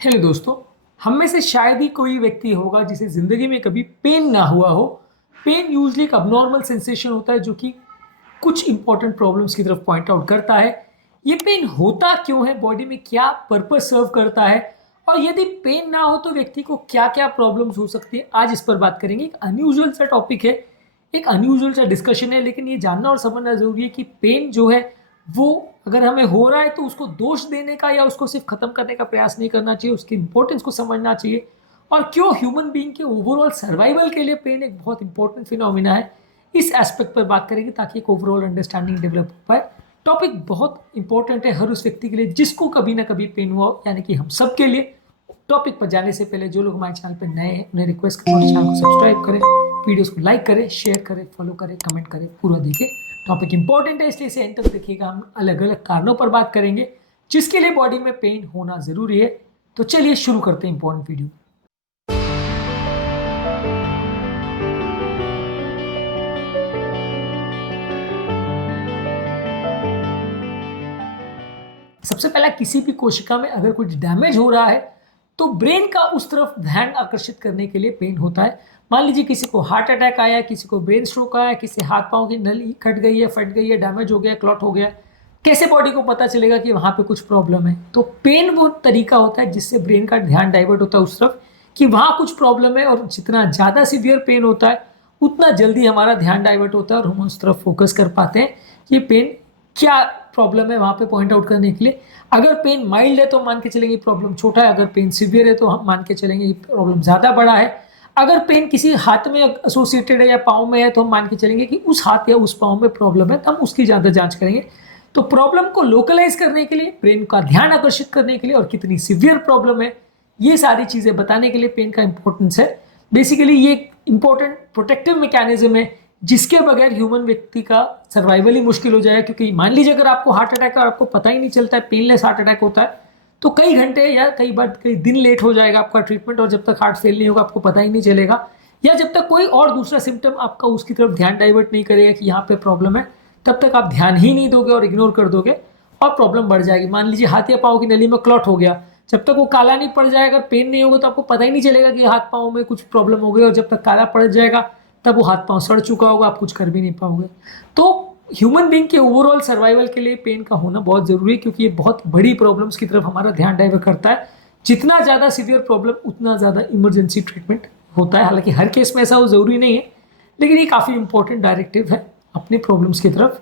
Hello दोस्तों। हम में से शायद ही कोई व्यक्ति होगा जिसे जिंदगी में कभी पेन ना हुआ हो। पेन यूजली एक अबनॉर्मल सेंसेशन होता है जो कि कुछ इंपॉर्टेंट प्रॉब्लम्स की तरफ पॉइंट आउट करता है। ये पेन होता क्यों है, बॉडी में क्या पर्पस सर्व करता है, और यदि पेन ना हो तो व्यक्ति को क्या क्या प्रॉब्लम्स हो सकती है, आज इस पर बात करेंगे। एक अनयूजुअल सा टॉपिक है, एक अनयूजुअल सा डिस्कशन है, लेकिन ये जानना और समझना जरूरी है कि पेन जो है वो अगर हमें हो रहा है तो उसको दोष देने का या उसको सिर्फ खत्म करने का प्रयास नहीं करना चाहिए, उसकी इंपॉर्टेंस को समझना चाहिए और क्यों ह्यूमन बीइंग के ओवरऑल सर्वाइवल के लिए पेन एक बहुत इंपॉर्टेंट फिनोमिना है। इस एस्पेक्ट पर बात करेंगे ताकि एक ओवरऑल अंडरस्टैंडिंग डेवलप हो पाए। टॉपिक बहुत इंपॉर्टेंट है हर उस व्यक्ति के लिए जिसको कभी ना कभी पेन हुआ हो, यानी कि हम सब के लिए। टॉपिक पर जाने से पहले जो लोग हमारे चैनल पर नए हैं उन्हें रिक्वेस्ट करें चैनल को सब्सक्राइब करें, वीडियोस को लाइक करें, शेयर करें, फॉलो करें, कमेंट करें, पूरा देखें। टॉपिक इंपॉर्टेंट है इसलिए इसे एंड तक देखिएगा। हम अलग अलग कारणों पर बात करेंगे जिसके लिए बॉडी में पेन होना जरूरी है। तो चलिए शुरू करते हैं इंपॉर्टेंट वीडियो। सबसे पहला, किसी भी कोशिका में अगर कुछ डैमेज हो रहा है तो ब्रेन का उस तरफ ध्यान आकर्षित करने के लिए पेन होता है। मान लीजिए किसी को हार्ट अटैक आया, किसी को ब्रेन स्ट्रोक आया, किसी हाथ पांव की नली कट गई है, फट गई है, डैमेज हो गया, क्लॉट हो गया, कैसे बॉडी को पता चलेगा कि वहां पे कुछ प्रॉब्लम है? तो पेन वो तरीका होता है जिससे ब्रेन का ध्यान डाइवर्ट होता है उस तरफ कि वहां कुछ प्रॉब्लम है, और जितना ज्यादा सीवियर पेन होता है उतना जल्दी हमारा ध्यान डाइवर्ट होता है और हम उस तरफ फोकस कर पाते हैं कि पेन क्या प्रॉब्लम है वहां पे पॉइंट आउट करने के लिए। अगर पेन माइल्ड है तो मान के चलेंगे प्रॉब्लम छोटा है, अगर पेन सीवियर है तो हम मान के चलेंगे कि प्रॉब्लम ज्यादा बड़ा है। अगर पेन किसी हाथ में एसोसिएटेड है या पाँव में है तो हम मान के चलेंगे कि उस हाथ या उस पाँव में प्रॉब्लम है, तो हम उसकी ज्यादा जांच करेंगे। तो प्रॉब्लम को लोकलाइज करने के लिए, ब्रेन का ध्यान आकर्षित करने के लिए, और कितनी सीवियर प्रॉब्लम है ये सारी चीजें बताने के लिए पेन का इंपॉर्टेंस है। बेसिकली ये एक इंपॉर्टेंट प्रोटेक्टिव मैकेनिज्म है जिसके बगैर ह्यूमन व्यक्ति का सर्वाइवल ही मुश्किल हो जाएगा। क्योंकि मान लीजिए अगर आपको हार्ट अटैक है और आपको पता ही नहीं चलता है, पेनलेस हार्ट अटैक होता है, तो कई घंटे या कई बार कई दिन लेट हो जाएगा आपका ट्रीटमेंट, और जब तक हार्ट फेल नहीं होगा आपको पता ही नहीं चलेगा, या जब तक कोई और दूसरा सिम्टम आपका उसकी तरफ ध्यान डाइवर्ट नहीं करेगा कि यहाँ पे प्रॉब्लम है, तब तक आप ध्यान ही नहीं दोगे और इग्नोर कर दोगे और प्रॉब्लम बढ़ जाएगी। मान लीजिए हाथ या पाँव की नली में क्लॉट हो गया, जब तक वो काला नहीं पड़ जाएगा, अगर पेन नहीं होगा तो आपको पता ही नहीं चलेगा कि हाथ पाँव में कुछ प्रॉब्लम हो गई, और जब तक काला पड़ जाएगा तब वो हाथ पांव सड़ चुका होगा, आप कुछ कर भी नहीं पाओगे। तो ह्यूमन बीइंग के ओवरऑल सर्वाइवल के लिए पेन का होना बहुत जरूरी है, क्योंकि ये बहुत बड़ी प्रॉब्लम्स की तरफ हमारा ध्यान डाइवर्ट करता है। जितना ज्यादा सीवियर प्रॉब्लम उतना ज्यादा इमरजेंसी ट्रीटमेंट होता है। हालांकि हर केस में ऐसा हो जरूरी नहीं है, लेकिन ये काफी इंपॉर्टेंट डायरेक्टिव है अपने प्रॉब्लम्स की तरफ।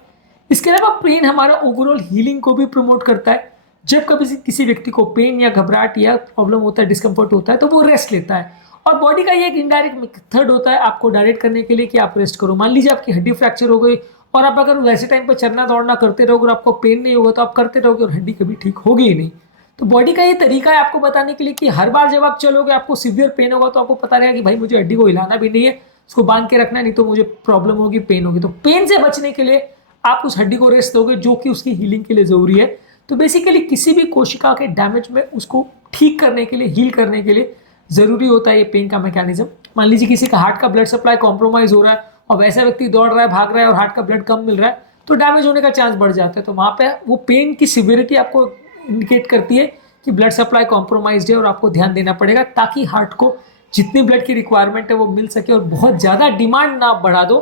इसके अलावा पेन हमारा ओवरऑल हीलिंग को भी प्रमोट करता है। जब कभी किसी व्यक्ति को पेन या घबराहट या प्रॉब्लम होता है, डिस्कम्फर्ट होता है, तो वो रेस्ट लेता है, और बॉडी का ये एक इनडायरेक्ट मेथड होता है आपको डायरेक्ट करने के लिए कि आप रेस्ट करो। मान लीजिए आपकी हड्डी फ्रैक्चर हो गई और आप अगर वैसे टाइम पर चलना दौड़ना करते रहोगे और आपको पेन नहीं होगा तो आप करते रहोगे और हड्डी कभी ठीक होगी ही नहीं। तो बॉडी का ये तरीका है आपको बताने के लिए कि हर बार जब आप चलोगे आपको सीवियर पेन होगा तो आपको पता रहेगा कि भाई मुझे हड्डी को हिलाना भी नहीं है, उसको बांध के रखना, नहीं तो मुझे प्रॉब्लम होगी, पेन होगी। तो पेन से बचने के लिए आप उस हड्डी को रेस्ट दोगे जो कि उसकी हीलिंग के लिए जरूरी है। तो बेसिकली किसी भी कोशिका के डैमेज में उसको ठीक करने के लिए, हील करने के लिए जरूरी होता है ये पेन का मैकेनिज्म। मान लीजिए किसी का हार्ट का ब्लड सप्लाई कॉम्प्रोमाइज हो रहा है और वैसा व्यक्ति दौड़ रहा है, भाग रहा है और हार्ट का ब्लड कम मिल रहा है, तो डैमेज होने का चांस बढ़ जाता है। तो वहां पे वो पेन की सिवियरिटी आपको इंडिकेट करती है कि ब्लड सप्लाई कॉम्प्रोमाइज है और आपको ध्यान देना पड़ेगा ताकि हार्ट को जितनी ब्लड की रिक्वायरमेंट है वो मिल सके और बहुत ज्यादा डिमांड ना बढ़ा दो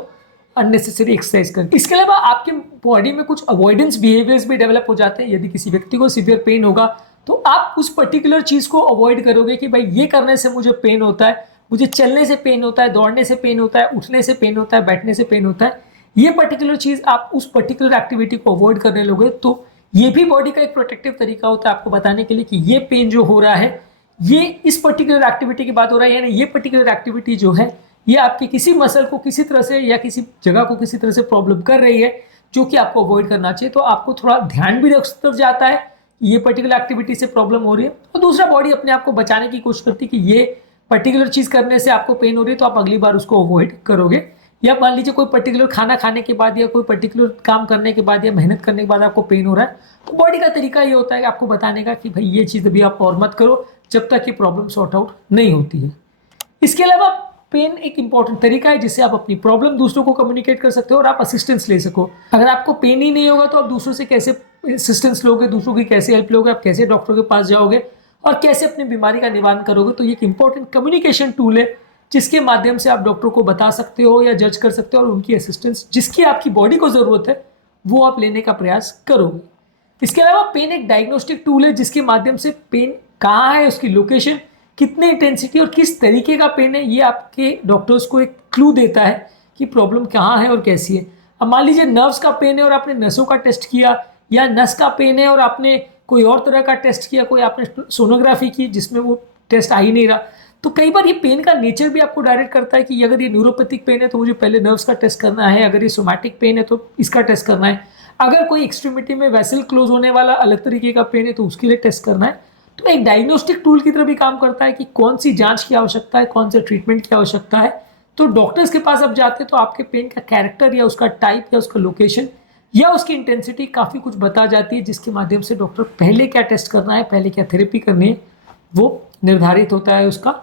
अननेसेसरी एक्सरसाइज करके। इसके अलावा आपके बॉडी में कुछ अवॉइडेंस बिहेवियर्स भी डेवलप हो जाते हैं। यदि किसी व्यक्ति को सीवियर पेन होगा तो आप उस पर्टिकुलर चीज को अवॉइड करोगे कि भाई ये करने से मुझे पेन होता है, मुझे चलने से पेन होता है, दौड़ने से पेन होता है, उठने से पेन होता है, बैठने से पेन होता है। ये पर्टिकुलर चीज आप उस पर्टिकुलर एक्टिविटी को अवॉइड करने लोगे तो ये भी बॉडी का एक प्रोटेक्टिव तरीका होता है आपको बताने के लिए कि ये पेन जो हो रहा है ये इस पर्टिकुलर एक्टिविटी की बात हो रहा है, यानी ये पर्टिकुलर एक्टिविटी जो है ये आपकी किसी मसल को किसी तरह से या किसी जगह को किसी तरह से प्रॉब्लम कर रही है जो कि आपको अवॉइड करना चाहिए। तो आपको थोड़ा ध्यान भी उस तरफ जाता है ये पर्टिकुलर एक्टिविटी से प्रॉब्लम हो रही है, और दूसरा बॉडी अपने आप को बचाने की कोशिश करती है कि ये पर्टिकुलर चीज करने से आपको पेन हो रही है तो आप अगली बार उसको अवॉइड करोगे। या मान लीजिए कोई पर्टिकुलर खाना खाने के बाद या कोई पर्टिकुलर काम करने के बाद या मेहनत करने के बाद आपको पेन हो रहा है, तो बॉडी का तरीका ये होता है कि आपको बताने का कि भाई ये चीज अभी आप और मत करो जब तक ये प्रॉब्लम सॉर्ट आउट नहीं होती है। इसके अलावा पेन एक इंपॉर्टेंट तरीका है जिससे आप अपनी प्रॉब्लम दूसरों को कम्युनिकेट कर सकते हो और आप असिस्टेंस ले सको। अगर आपको पेन ही नहीं होगा तो आप दूसरों से कैसे असिस्टेंस लोगे, दूसरों की कैसे हेल्प लोगे, आप कैसे डॉक्टर के पास जाओगे, और कैसे अपनी बीमारी का निवारण करोगे। तो ये एक इंपॉर्टेंट कम्युनिकेशन टूल है जिसके माध्यम से आप डॉक्टर को बता सकते हो या जज कर सकते हो, और उनकी असिस्टेंस जिसकी आपकी बॉडी को ज़रूरत है वो आप लेने का प्रयास करोगे। इसके अलावा पेन एक डायग्नोस्टिक टूल है जिसके माध्यम से पेन कहाँ है, उसकी लोकेशन, कितनी इंटेंसिटी और किस तरीके का पेन है, ये आपके डॉक्टर्स को एक क्लू देता है कि प्रॉब्लम कहाँ है और कैसी है। अब मान लीजिए नर्व्स का पेन है और आपने नसों का टेस्ट किया, या नस का पेन है और आपने कोई और तरह का टेस्ट किया, कोई आपने सोनोग्राफी की जिसमें वो टेस्ट आ ही नहीं रहा। तो कई बार ये पेन का नेचर भी आपको डायरेक्ट करता है कि अगर ये न्यूरोपैथिक पेन है तो मुझे पहले नर्व्स का टेस्ट करना है, अगर ये सोमैटिक पेन है तो इसका टेस्ट करना है, अगर कोई एक्सट्रीमिटी में वेसल क्लोज होने वाला अलग तरीके का पेन है तो उसके लिए टेस्ट करना है। तो एक डायग्नोस्टिक टूल की तरह भी काम करता है कि कौन सी जांच की आवश्यकता है, कौन से ट्रीटमेंट की आवश्यकता है। तो डॉक्टर्स के पास अब जाते हैं तो आपके पेन का कैरेक्टर या उसका टाइप या उसका लोकेशन या उसकी इंटेंसिटी काफ़ी कुछ बता जाती है, जिसके माध्यम से डॉक्टर पहले क्या टेस्ट करना है, पहले क्या थेरेपी करनी है वो निर्धारित होता है उसका,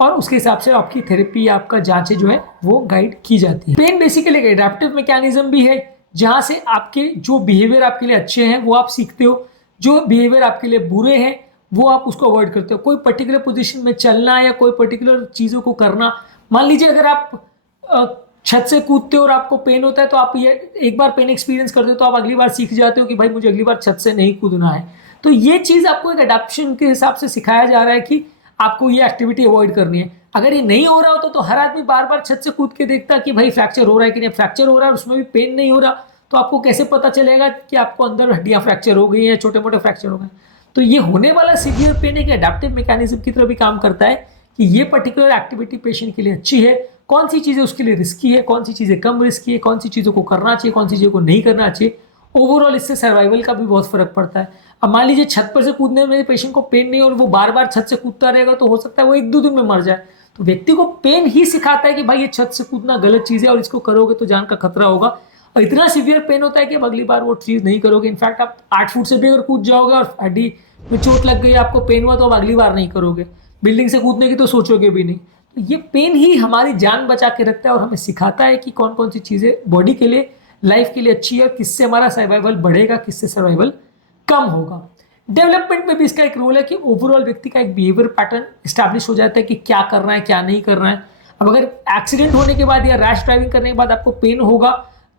और उसके हिसाब से आपकी थेरेपी या आपका जांचें जो है वो गाइड की जाती है। पेन बेसिकली एक एडेप्टिव मैकेनिज्म भी है जहाँ से आपके जो बिहेवियर आपके लिए अच्छे हैं वो आप सीखते हो, जो बिहेवियर आपके लिए बुरे हैं वो आप उसको अवॉइड करते हो। कोई पर्टिकुलर पोजीशन में चलना या कोई पर्टिकुलर चीज़ों को करना, मान लीजिए अगर आप छत से कूदते हो और आपको पेन होता है तो आप ये एक बार पेन एक्सपीरियंस करते हो तो आप अगली बार सीख जाते हो कि भाई मुझे अगली बार छत से नहीं कूदना है। तो ये चीज़ आपको एक अडेप्शन के हिसाब से सिखाया जा रहा है कि आपको ये एक्टिविटी अवॉइड करनी है। अगर ये नहीं हो रहा हो तो हर आदमी बार बार छत से कूद के देखता कि भाई फ्रैक्चर हो रहा है कि नहीं, फ्रैक्चर हो रहा है उसमें भी पेन नहीं हो रहा, तो आपको कैसे पता चलेगा कि आपको अंदर हड्डियां फ्रैक्चर हो गई हैं, छोटे मोटे फ्रैक्चर हो गए। तो ये होने वाला सीवियर पेन एक एडेप्टिव मैकेनिज्म की तरह भी काम करता है कि ये पर्टिकुलर एक्टिविटी पेशेंट के लिए अच्छी है, कौन सी चीज़ें उसके लिए रिस्की है, कौन सी चीज़ें कम रिस्की है, कौन सी चीज़ों को करना चाहिए, कौन सी चीज़ों को नहीं करना चाहिए। ओवरऑल इससे सर्वाइवल का भी बहुत फर्क पड़ता है। अब मान लीजिए छत पर से कूदने में पेशेंट को पेन नहीं और वो बार बार छत से कूदता रहेगा तो हो सकता है वो 1-2 दिन में मर जाए। तो व्यक्ति को पेन ही सिखाता है कि भाई ये छत से कूदना गलत चीज़ है और इसको करोगे तो जान का खतरा होगा, और इतना सीवियर पेन होता है कि अब अगली बार वो चीज़ नहीं करोगे। इनफैक्ट आप 8 फुट से भी अगर कूद जाओगे और हड्डी में चोट लग गई, आपको पेन हुआ, तो अब अगली बार नहीं करोगे। बिल्डिंग से कूदने की तो सोचोगे भी नहीं। तो ये पेन ही हमारी जान बचा के रखता है और हमें सिखाता है कि कौन कौन सी चीज़ें बॉडी के लिए, लाइफ के लिए अच्छी है, किससे हमारा सर्वाइवल बढ़ेगा, किससे सर्वाइवल कम होगा। डेवलपमेंट में भी इसका एक रोल है कि ओवरऑल व्यक्ति का एक बिहेवियर पैटर्न स्टैब्लिश हो जाता है कि क्या करना है, क्या नहीं करना है। अब अगर एक्सीडेंट होने के बाद या रैश ड्राइविंग करने के बाद आपको पेन होगा,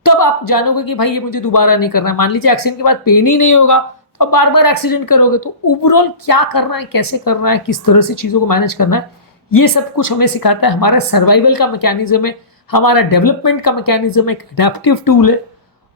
तब आप जानोगे कि भाई ये मुझे दोबारा नहीं करना है। मान लीजिए एक्सीडेंट के बाद पेन ही नहीं होगा तो आप बार बार एक्सीडेंट करोगे। तो ओवरऑल क्या करना है, कैसे करना है, किस तरह से चीज़ों को मैनेज करना है, ये सब कुछ हमें सिखाता है। हमारा सर्वाइवल का मैकेनिज्म है, हमारा डेवलपमेंट का मैकेनिज्म एक एडेप्टिव टूल है,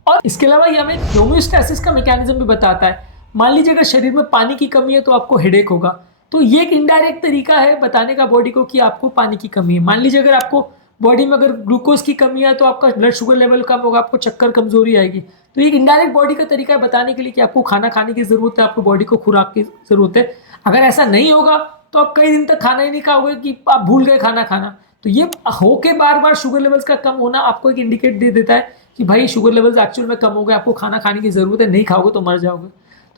और इसके अलावा ये हमें होम्योस्टैसिस का मैकेनिज्म भी बताता है। मान लीजिए अगर शरीर में पानी की कमी है तो आपको हेडेक होगा, तो ये एक इनडायरेक्ट तरीका है बताने का बॉडी को कि आपको पानी की कमी है। मान लीजिए अगर आपको बॉडी में अगर ग्लूकोज की कमी है तो आपका ब्लड शुगर लेवल कम होगा, आपको चक्कर, कमजोरी आएगी। तो ये एक इनडायरेक्ट बॉडी का तरीका है बताने के लिए कि आपको खाना खाने की जरूरत है, आपको बॉडी को खुराक की जरूरत है। अगर ऐसा नहीं होगा तो आप कई दिन तक खाना ही नहीं खाओगे कि आप भूल गए खाना खाना। तो ये होके बार बार शुगर लेवल्स का कम होना आपको एक इंडिकेट दे देता है कि भाई शुगर लेवल्स एक्चुअल में कम हो गए, आपको खाना खाने की जरूरत है, नहीं खाओगे तो मर जाओगे।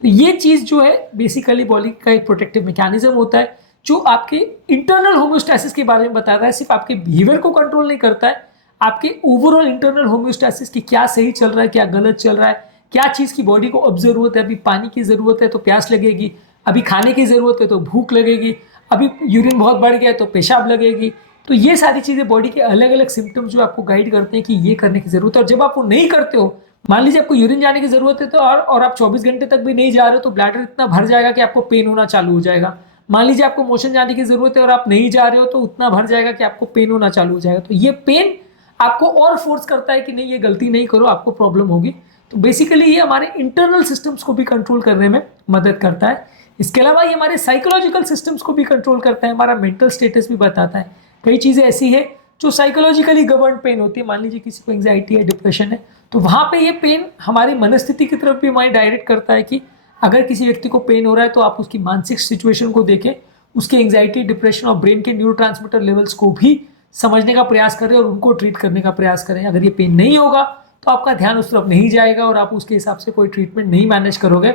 तो ये चीज़ जो है बेसिकली बॉडी का एक प्रोटेक्टिव मैकेनिज्म होता है जो आपके इंटरनल होम्योस्टैसिस के बारे में बताता है। सिर्फ आपके बिहेवियर को कंट्रोल नहीं करता है, आपके ओवरऑल इंटरनल होम्योस्टैसिस की क्या सही चल रहा है, क्या गलत चल रहा है, क्या चीज़ की बॉडी को अब जरूरत है। अभी पानी की ज़रूरत है तो प्यास लगेगी, अभी खाने की ज़रूरत है तो भूख लगेगी, अभी यूरिन बहुत बढ़ गया है तो पेशाब लगेगी। तो ये सारी चीज़ें बॉडी के अलग अलग सिम्टम्स जो आपको गाइड करते हैं कि ये करने की ज़रूरत है। और जब आप वो नहीं करते हो, मान लीजिए आपको यूरिन जाने की ज़रूरत है तो और आप 24 घंटे तक भी नहीं जा रहे हो तो ब्लैडर इतना भर जाएगा कि आपको पेन होना चालू हो जाएगा। मान लीजिए आपको मोशन जाने की ज़रूरत है और आप नहीं जा रहे हो तो उतना भर जाएगा कि आपको पेन होना चालू हो जाएगा। तो ये पेन आपको और फोर्स करता है कि नहीं ये गलती नहीं करो, आपको प्रॉब्लम होगी। तो बेसिकली ये हमारे इंटरनल सिस्टम्स को भी कंट्रोल करने में मदद करता है। इसके अलावा ये हमारे साइकोलॉजिकल सिस्टम्स को भी कंट्रोल करता है, हमारा मेंटल स्टेटस भी बताता है। कई चीज़ें ऐसी है जो साइकोलॉजिकली गवर्न पेन होती है। मान लीजिए किसी को एंग्जाइटी है, डिप्रेशन है, तो वहाँ पे ये पेन हमारी मनस्थिति की तरफ भी हमारी डायरेक्ट करता है कि अगर किसी व्यक्ति को पेन हो रहा है तो आप उसकी मानसिक सिचुएशन को देखें, उसके एंग्जाइटी, डिप्रेशन और ब्रेन के न्यूरोट्रांसमीटर लेवल्स को भी समझने का प्रयास करें और उनको ट्रीट करने का प्रयास करें। अगर ये पेन नहीं होगा तो आपका ध्यान उस तरफ नहीं जाएगा और आप उसके हिसाब से कोई ट्रीटमेंट नहीं मैनेज करोगे,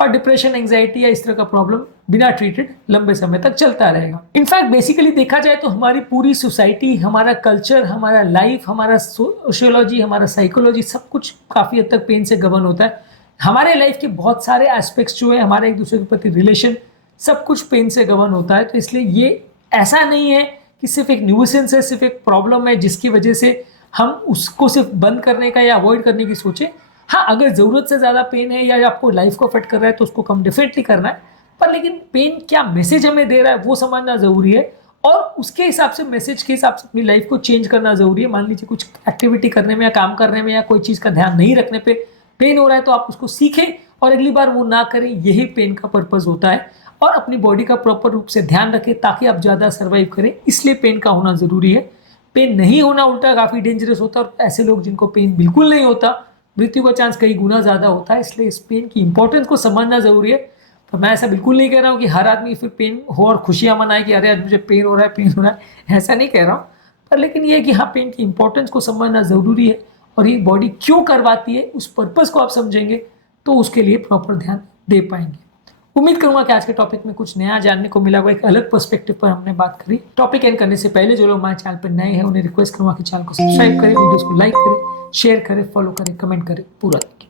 और डिप्रेशन, एंग्जाइटी या इस तरह का प्रॉब्लम बिना ट्रीटेड लंबे समय तक चलता रहेगा। इनफैक्ट बेसिकली देखा जाए तो हमारी पूरी सोसाइटी, हमारा कल्चर, हमारा लाइफ, हमारा सोशियोलॉजी, हमारा साइकोलॉजी, सब कुछ काफ़ी हद तक पेन से गवर्न होता है। हमारे लाइफ के बहुत सारे एस्पेक्ट्स जो है, हमारे एक दूसरे के प्रति रिलेशन, सब कुछ पेन से गवर्न होता है। तो इसलिए ये ऐसा नहीं है कि सिर्फ एक न्यूसेंस है, सिर्फ एक प्रॉब्लम है जिसकी वजह से हम उसको सिर्फ बंद करने का या अवॉइड करने की सोचें। हाँ, अगर ज़रूरत से ज़्यादा पेन है या आपको लाइफ को अफेक्ट कर रहा है तो उसको कम डेफिनेटली करना है, पर लेकिन पेन क्या मैसेज हमें दे रहा है वो समझना ज़रूरी है, और उसके हिसाब से, मैसेज के हिसाब से अपनी लाइफ को चेंज करना ज़रूरी है। मान लीजिए कुछ एक्टिविटी करने में या काम करने में या कोई चीज़ का ध्यान नहीं रखने पे पेन हो रहा है, तो आप उसको सीखें और अगली बार वो ना करें। यही पेन का पर्पज़ होता है। और अपनी बॉडी का प्रॉपर रूप से ध्यान रखें ताकि आप ज़्यादा सर्वाइव करें, इसलिए पेन का होना ज़रूरी है। पेन नहीं होना उल्टा काफ़ी डेंजरस होता है, और ऐसे लोग जिनको पेन बिल्कुल नहीं होता, मृत्यु का चांस कई गुना ज़्यादा होता है। इसलिए इस पेन की इंपॉर्टेंस को समझना ज़रूरी है। तो मैं ऐसा बिल्कुल नहीं कह रहा हूँ कि हर आदमी फिर पेन हो और खुशियाँ मनाए कि अरे आज मुझे पेन हो रहा है, पेन हो रहा है, ऐसा नहीं कह रहा हूँ। पर लेकिन ये है कि हाँ, पेन की इंपॉर्टेंस को समझना ज़रूरी है, और ये बॉडी क्यों करवाती है उस पर्पज़ को आप समझेंगे तो उसके लिए प्रॉपर ध्यान दे पाएंगे। उम्मीद करूंगा कि आज के टॉपिक में कुछ नया जानने को मिला होगा, एक अलग पर्सपेक्टिव पर हमने बात करी। टॉपिक एंड करने से पहले जो लोग हमारे चैनल पर नए हैं उन्हें रिक्वेस्ट करूंगा कि चैनल को सब्सक्राइब करें, वीडियोस को लाइक करें, शेयर करें, फॉलो करें, कमेंट करें, पूरा देखें।